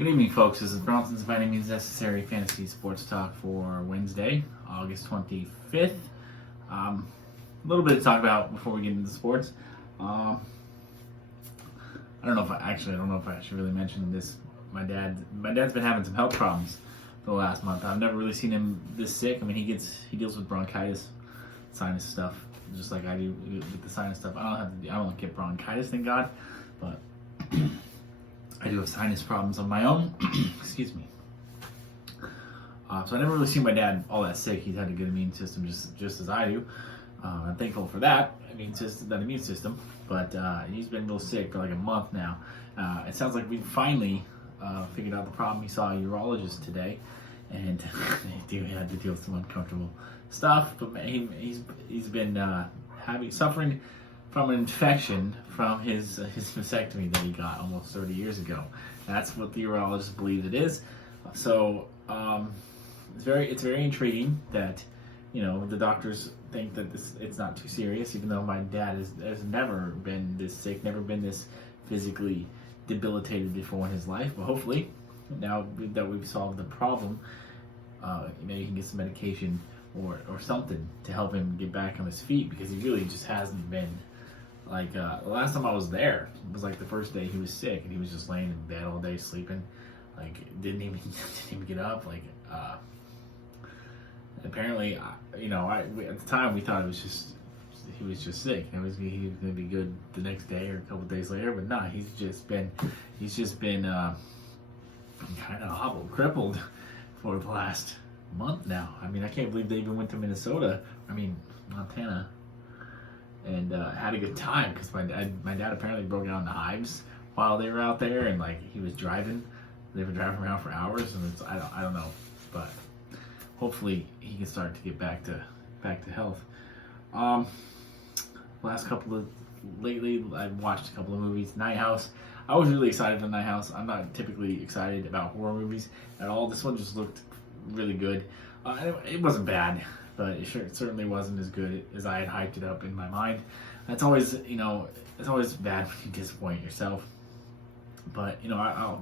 Good evening, folks. This is Bronson's By Any Means Necessary Fantasy Sports Talk for Wednesday, August 25th. A little bit to talk about before we get into sports. I don't know if I should really mention this. My dad's been having some health problems for the last month. I've never really seen him this sick. I mean, he deals with bronchitis, sinus stuff, just like I do with the sinus stuff. I don't get bronchitis, thank God, but I do have sinus problems of my own. Excuse me. So I never really seen my dad all that sick. He's had a good immune system, just as I do. I'm thankful for that immune system. But he's been real sick for like a month now. It sounds like we finally figured out the problem. He saw a urologist today, and he had to deal with some uncomfortable stuff. But he's been suffering from an infection from his vasectomy that he got almost 30 years ago. That's what the urologist believes it is. So it's very intriguing that the doctors think that it's not too serious, even though my dad has never been this sick, never been this physically debilitated before in his life. But hopefully, now that we've solved the problem, maybe he can get some medication or something to help him get back on his feet, because he really just hasn't been. Like, the last time I was there, it was like the first day he was sick, and he was just laying in bed all day sleeping. Like, didn't even get up. Like, apparently, at the time we thought he was just sick. He was gonna be good the next day or a couple days later, but nah, he's just been kind of hobbled, crippled for the last month now. I mean, I can't believe they even went to Montana. And had a good time, because my dad apparently broke out in hives while they were out there, and like he was driving. They were driving around for hours, and I don't know, but hopefully he can start to get back to health. Lately I've watched a couple of movies. Night House. I was really excited for Night House. I'm not typically excited about horror movies at all. This one just looked really good. It wasn't bad, but it certainly wasn't as good as I had hyped it up in my mind. That's always, it's always bad when you disappoint yourself. But I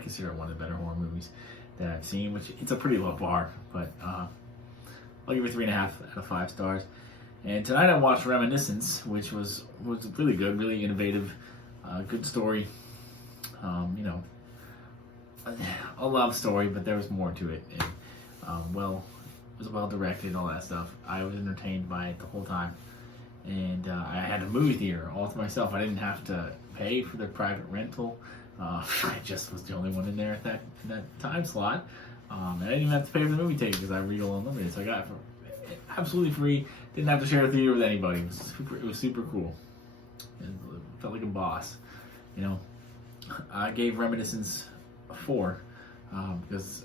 consider it one of the better horror movies that I've seen, which it's a pretty low bar, but I'll give it 3.5 out of 5 stars. And tonight I watched Reminiscence, which was really good, really innovative, good story. A love story, but there was more to it. And, it was well directed, all that stuff. I was entertained by it the whole time, and I had a movie theater all to myself. I didn't have to pay for the private rental. I just was the only one in there in that time slot. And I didn't even have to pay for the movie ticket because I read all unlimited, so I got it for absolutely free. Didn't have to share a theater with anybody. It was super cool. It felt like a boss. I gave Reminiscence a 4 because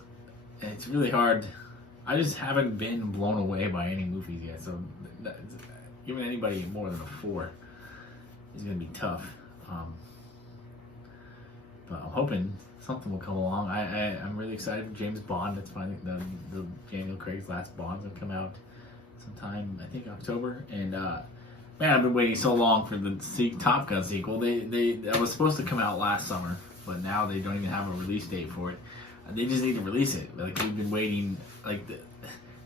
it's really hard. I just haven't been blown away by any movies yet, so giving anybody more than a 4 is going to be tough. But I'm hoping something will come along. I'm really excited for James Bond. It's finally the Daniel Craig's last Bond's going to come out sometime, I think October. And man, I've been waiting so long for the Top Gun sequel. That was supposed to come out last summer, but now they don't even have a release date for it. They just need to release it. Like, we've been waiting. Like,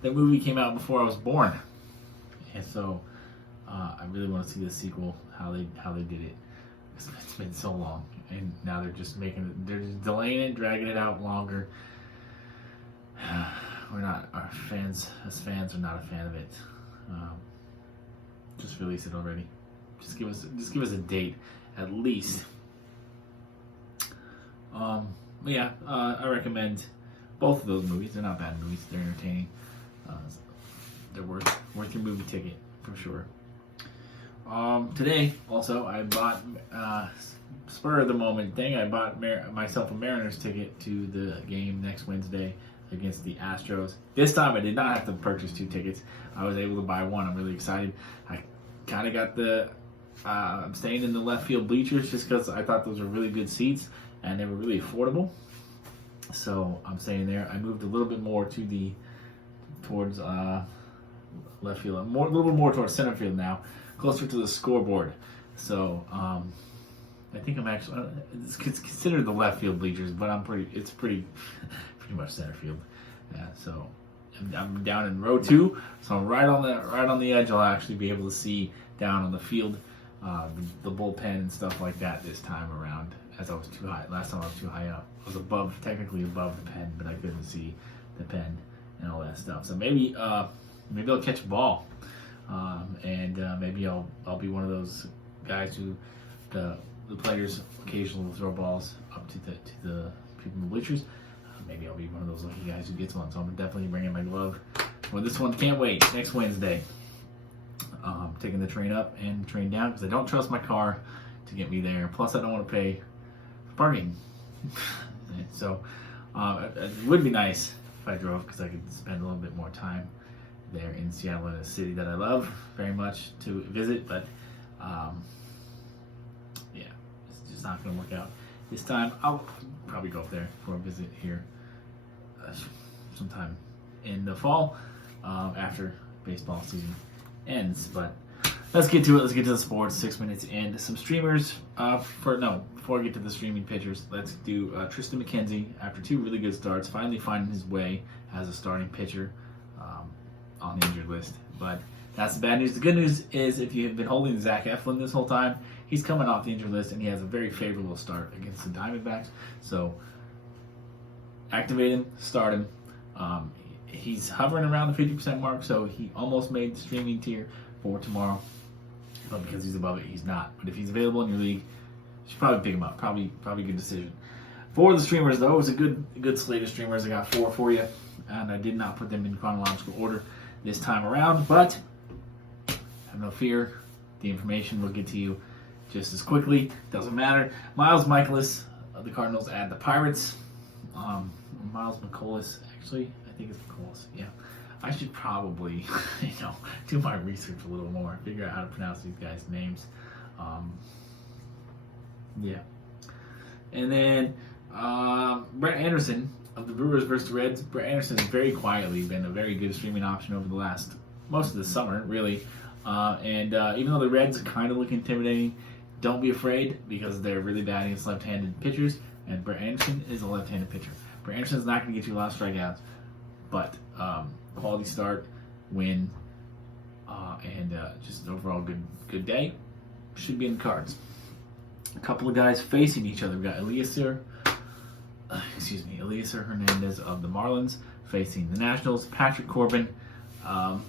that movie came out before I was born, and so I really want to see the sequel. How they did it. It's been so long, and now they're just delaying it, dragging it out longer. Our fans are not a fan of it. Just release it already. Just give us a date at least. I recommend both of those movies. They're not bad movies. They're entertaining. They're worth your movie ticket for sure. Today also I bought spur of the moment thing. I bought myself a Mariners ticket to the game next Wednesday against the Astros. This time I did not have to purchase 2 tickets. I was able to buy one. I'm really excited. I kind of got I'm staying in the left field bleachers just because I thought those were really good seats and they were really affordable. So I'm staying there. I moved a little bit more towards left field, a little bit more towards center field now, closer to the scoreboard. So I think I'm actually, it's considered the left field bleachers, but it's pretty much center field. Yeah, so I'm down in row 2, so I'm right on the edge. I'll actually be able to see down on the field, the bullpen and stuff like that this time around. As I was too high last time, I was too high up. I was technically above the pen, but I couldn't see the pen and all that stuff. So maybe I'll catch a ball, and maybe I'll be one of those guys who the players occasionally will throw balls up to the people in the bleachers. Maybe I'll be one of those lucky guys who gets one. So I'm definitely bringing my glove. Well, this one can't wait. Next Wednesday, taking the train up and train down because I don't trust my car to get me there. Plus, I don't want to pay for parking. So it would be nice if I drove because I could spend a little bit more time there in Seattle, in a city that I love very much to visit. But yeah, it's just not going to work out this time. I'll probably go up there for a visit here sometime in the fall after baseball season ends. But let's get to it. Let's get to the sports. 6 minutes in. Some streamers. Before I get to the streaming pitchers, let's do Tristan McKenzie. After 2 really good starts, finally finding his way as a starting pitcher on the injured list. But that's the bad news. The good news is if you have been holding Zach Eflin this whole time, he's coming off the injured list and he has a very favorable start against the Diamondbacks. So activate him, start him. He's hovering around the 50% mark, so he almost made the streaming tier for tomorrow. But because he's above it, he's not. But if he's available in your league, you should probably pick him up. Probably a good decision. For the streamers, though, it was a good slate of streamers. I got 4 for you, and I did not put them in chronological order this time around. But have no fear, the information will get to you just as quickly. Doesn't matter. Miles Michaelis of the Cardinals at the Pirates. Miles McCollus, actually, I think it's McCollus. Yeah, I should probably, do my research a little more, figure out how to pronounce these guys' names. Yeah, and then Brett Anderson of the Brewers versus the Reds. Brett Anderson has very quietly been a very good streaming option over the most of the summer, really. And even though the Reds kind of look intimidating, don't be afraid because they're really bad against left-handed pitchers, and Brett Anderson is a left-handed pitcher. Brett Anderson is not going to get you a lot of strikeouts, but quality start, win, and just an overall good day should be in the cards. A couple of guys facing each other. We've got Elieser Hernandez of the Marlins facing the Nationals. Patrick Corbin of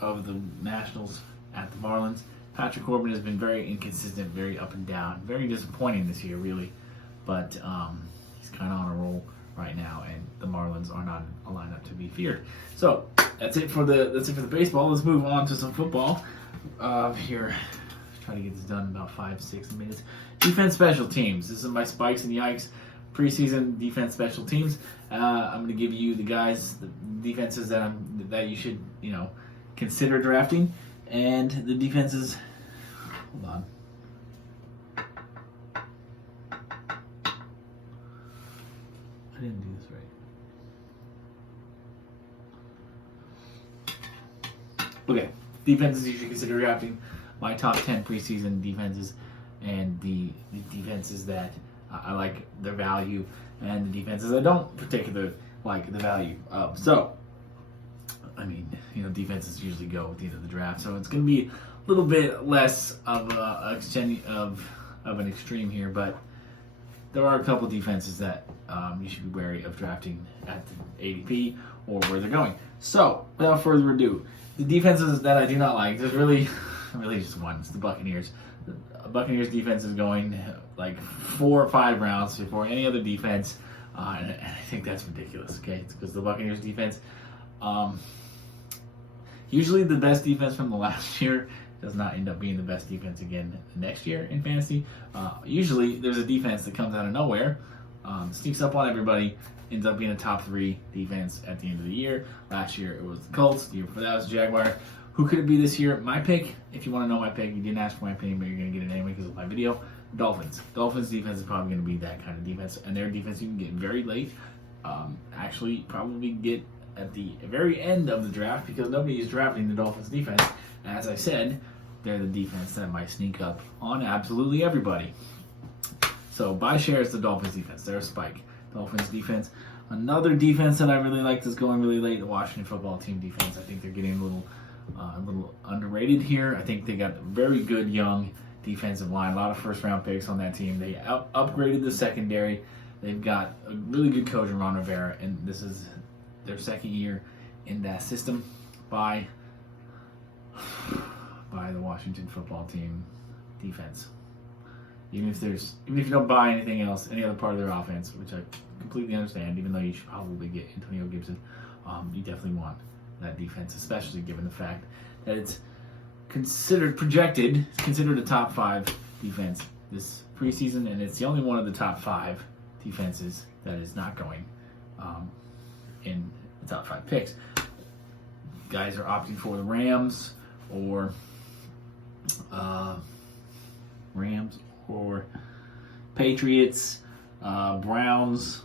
the Nationals at the Marlins. Patrick Corbin has been very inconsistent, very up and down, very disappointing this year, really. But he's kind of on a roll right now, and the Marlins are not a lineup to be feared. So that's it for the baseball. Let's move on to some football. Here, try to get this done in about 5-6 minutes. Defense special teams. This is my spikes and yikes preseason defense special teams. I'm going to give you the defenses that you should consider drafting, and the defenses. Hold on. I didn't do this right. Okay, defenses you should consider drafting. My top 10 preseason defenses, and the defenses that I like their value, and the defenses I don't particularly like the value of. So, I mean, defenses usually go at the end of the draft, so it's going to be a little bit less of an extreme here, but there are a couple of defenses that you should be wary of drafting at the ADP or where they're going. So, without further ado, the defenses that I do not like, there's really just one. It's the Buccaneers. The Buccaneers defense is going like 4 or 5 rounds before any other defense, and I think that's ridiculous. Okay, it's because the Buccaneers defense, usually the best defense from the last year does not end up being the best defense again next year in fantasy. Usually there's a defense that comes out of nowhere, sneaks up on everybody, ends up being a top 3 defense at the end of the year. Last year it was the Colts. The year before that was the Jaguars. Who could it be this year? My pick, if you want to know my pick, you didn't ask for my opinion, but you're going to get it anyway because of my video. Dolphins. Dolphins defense is probably going to be that kind of defense, and their defense you can get very late. Actually, probably get at the very end of the draft because nobody is drafting the Dolphins defense. As I said, they're the defense that might sneak up on absolutely everybody. So by shares, the Dolphins defense. They're a spike. Dolphins defense. Another defense that I really liked is going really late. The Washington football team defense. I think they're getting a little underrated here. I think they got a very good young defensive line. A lot of first-round picks on that team. They upgraded the secondary. They've got a really good coach in Ron Rivera, and this is their second year in that system by the Washington football team defense. Even if you don't buy anything else, any other part of their offense, which I completely understand, even though you should probably get Antonio Gibson, you definitely want that defense, especially given the fact that it's considered a top 5 defense this preseason, and it's the only one of the top 5 defenses that is not going in the top 5 picks. Guys are opting for the Rams or Patriots, Browns,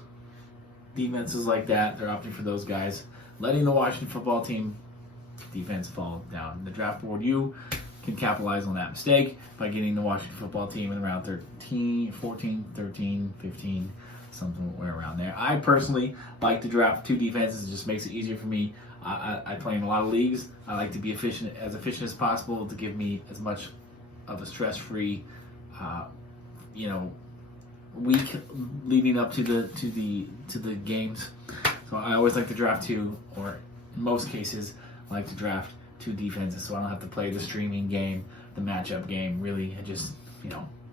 defenses like that. They're opting for those guys, letting the Washington football team defense fall down the draft board. You can capitalize on that mistake by getting the Washington football team in around 14, 13, 15, somewhere around there. I personally like to draft 2 defenses. It just makes it easier for me. I play in a lot of leagues. I like to be efficient as possible to give me as much of a stress-free, week leading up to the games. So I always like to draft 2, or in most cases, I like to draft 2 defenses, so I don't have to play the streaming game, the matchup game. Really, I just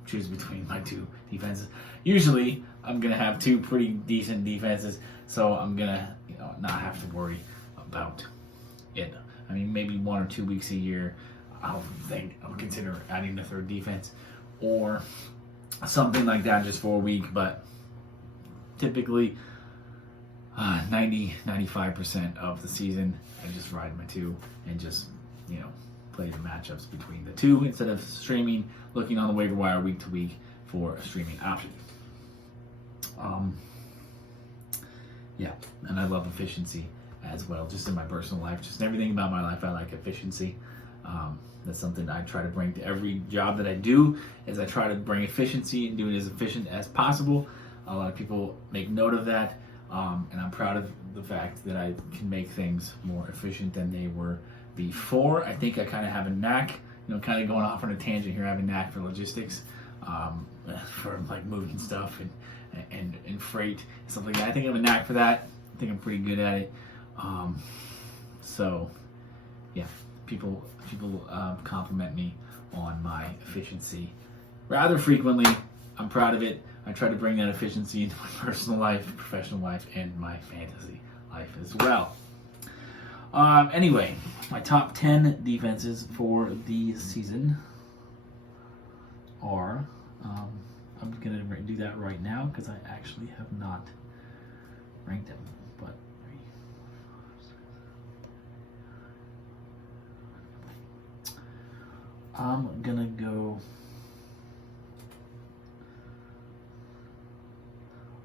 choose between my 2 defenses. Usually, I'm gonna have 2 pretty decent defenses, so I'm gonna not have to worry about it. I mean, maybe 1 or 2 weeks a year, I'll consider adding a 3rd defense or something like that just for a week, but typically 95% of the season I just ride my 2 and just play the matchups between the 2 instead of looking on the waiver wire week to week for a streaming option. And I love efficiency as well, just in my personal life, just everything about my life. I like efficiency. That's something I try to bring to every job that I do, is I try to bring efficiency and do it as efficient as possible. A lot of people make note of that, and I'm proud of the fact that I can make things more efficient than they were before. I think I kind of have a knack, kind of going off on a tangent here, I have a knack for logistics, for like moving stuff and freight, stuff like that. I think I have a knack for that. I think I'm pretty good at it. People compliment me on my efficiency rather frequently. I'm proud of it. I try to bring that efficiency into my personal life, professional life, and my fantasy life as well. Anyway, my top 10 defenses for the season are, I'm going to do that right now because I actually have not ranked them, but I'm gonna go.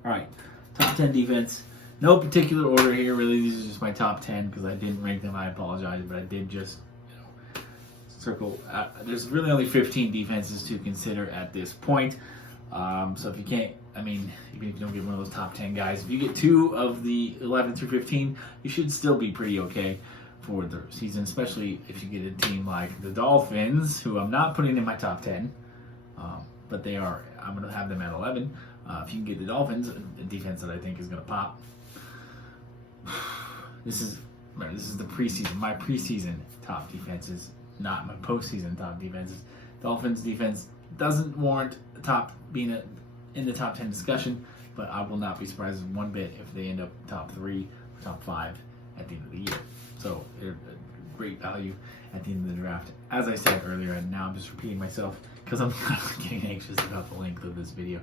All right, top 10 defense. No particular order here, really. These are just my top 10 because I didn't rank them. I apologize, but I did just circle. There's really only 15 defenses to consider at this point. So if you can't, even if you don't get one of those top 10 guys, if you get 2 of the 11 through 15, you should still be pretty okay for the season, especially if you get a team like the Dolphins, who I'm not putting in my top 10, but they are. I'm going to have them at 11. If you can get the Dolphins, a defense that I think is going to pop. This is the preseason. My preseason top defenses, not my postseason top defenses. Dolphins defense doesn't warrant being in the top 10 discussion, but I will not be surprised one bit if they end up top 3 or top 5 at the end of the year. So they're a great value at the end of the draft. As I said earlier, and now I'm just repeating myself because I'm getting anxious about the length of this video.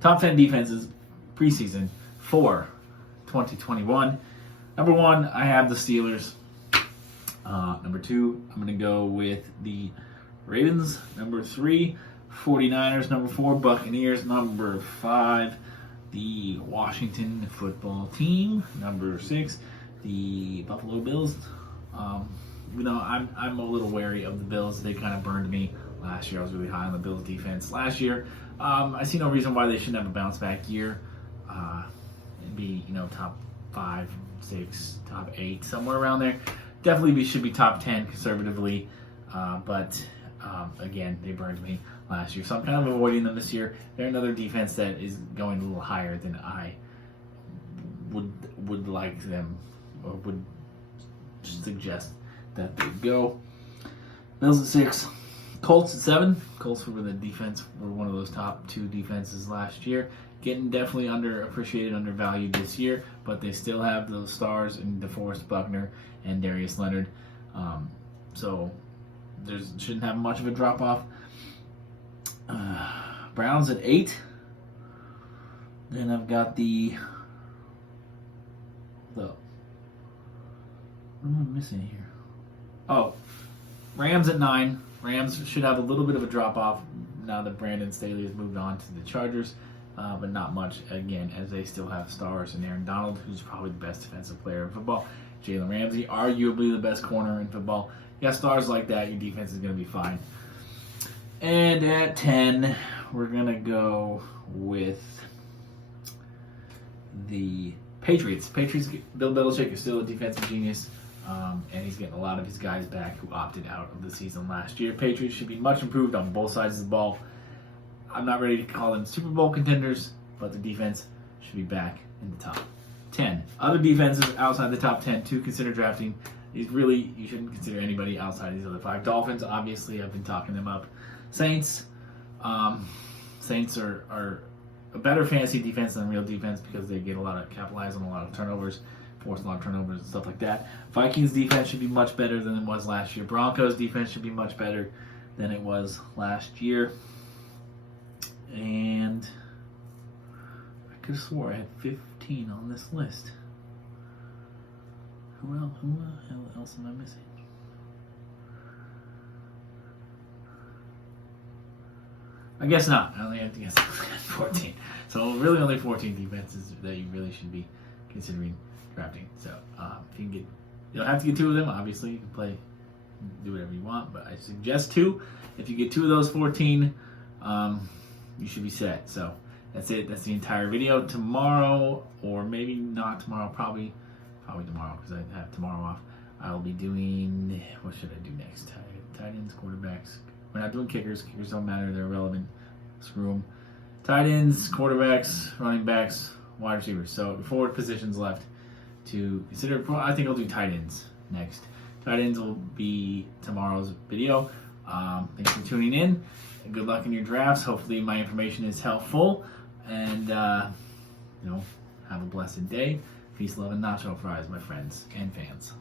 Top 10 defenses preseason for 2021. Number 1, I have the Steelers. Number 2, I'm going to go with the Ravens. Number 3, 49ers. Number 4, Buccaneers. Number 5, the Washington football team. Number 6, the Buffalo Bills. I'm a little wary of the Bills. They kind of burned me last year. I was really high on the Bills defense last year. I see no reason why they shouldn't have a bounce back year and be, top 5, 6, top 8, somewhere around there. Definitely should be top 10 conservatively, but again, they burned me last year, so I'm kind of avoiding them this year. They're another defense that is going a little higher than I would like them, or would suggest that they go. Bills at 6, Colts at 7. Colts were the defense, were one of those top 2 defenses last year. Getting definitely underappreciated, undervalued this year, but they still have those stars in DeForest Buckner and Darius Leonard. So there shouldn't have much of a drop off. Browns at 8. Then I've got what am I missing here? Oh, Rams at 9. Rams should have a little bit of a drop off now that Brandon Staley has moved on to the Chargers, but not much, again, as they still have stars in Aaron Donald, who's probably the best defensive player in football. Jalen Ramsey, arguably the best corner in football. You got stars like that, your defense is going to be fine. And at 10, we're going to go with the Patriots. Bill Belichick is still a defensive genius, and he's getting a lot of his guys back who opted out of the season last year. Patriots should be much improved on both sides of the ball. I'm not ready to call them Super Bowl contenders, but the defense should be back in the top 10. Other defenses outside the top 10 to consider drafting. You shouldn't consider anybody outside these other 5. Dolphins, obviously, I've been talking them up. Saints are a better fantasy defense than real defense because they capitalize on a lot of turnovers, force a lot of turnovers and stuff like that. Vikings defense should be much better than it was last year. Broncos defense should be much better than it was last year. And I could have swore I had 15 on this list. Who else am I missing? I guess not. I only have to guess 14. So really only 14 defenses that you really should be considering drafting. So if you can you don't have to get 2 of them. Obviously, you can do whatever you want, but I suggest 2. If you get 2 of those 14, you should be set. So that's it. That's the entire video. Tomorrow, or maybe not tomorrow, probably tomorrow because I have tomorrow off. I'll be doing, what should I do next? Tight ends, quarterbacks. We're not doing kickers. Kickers don't matter. They're irrelevant. Screw them. Tight ends, quarterbacks, running backs, wide receivers. So 4 positions left to consider. I think I'll do tight ends next. Tight ends will be tomorrow's video. Thanks for tuning in. And good luck in your drafts. Hopefully my information is helpful. And, have a blessed day. Peace, love, and nacho fries, my friends and fans.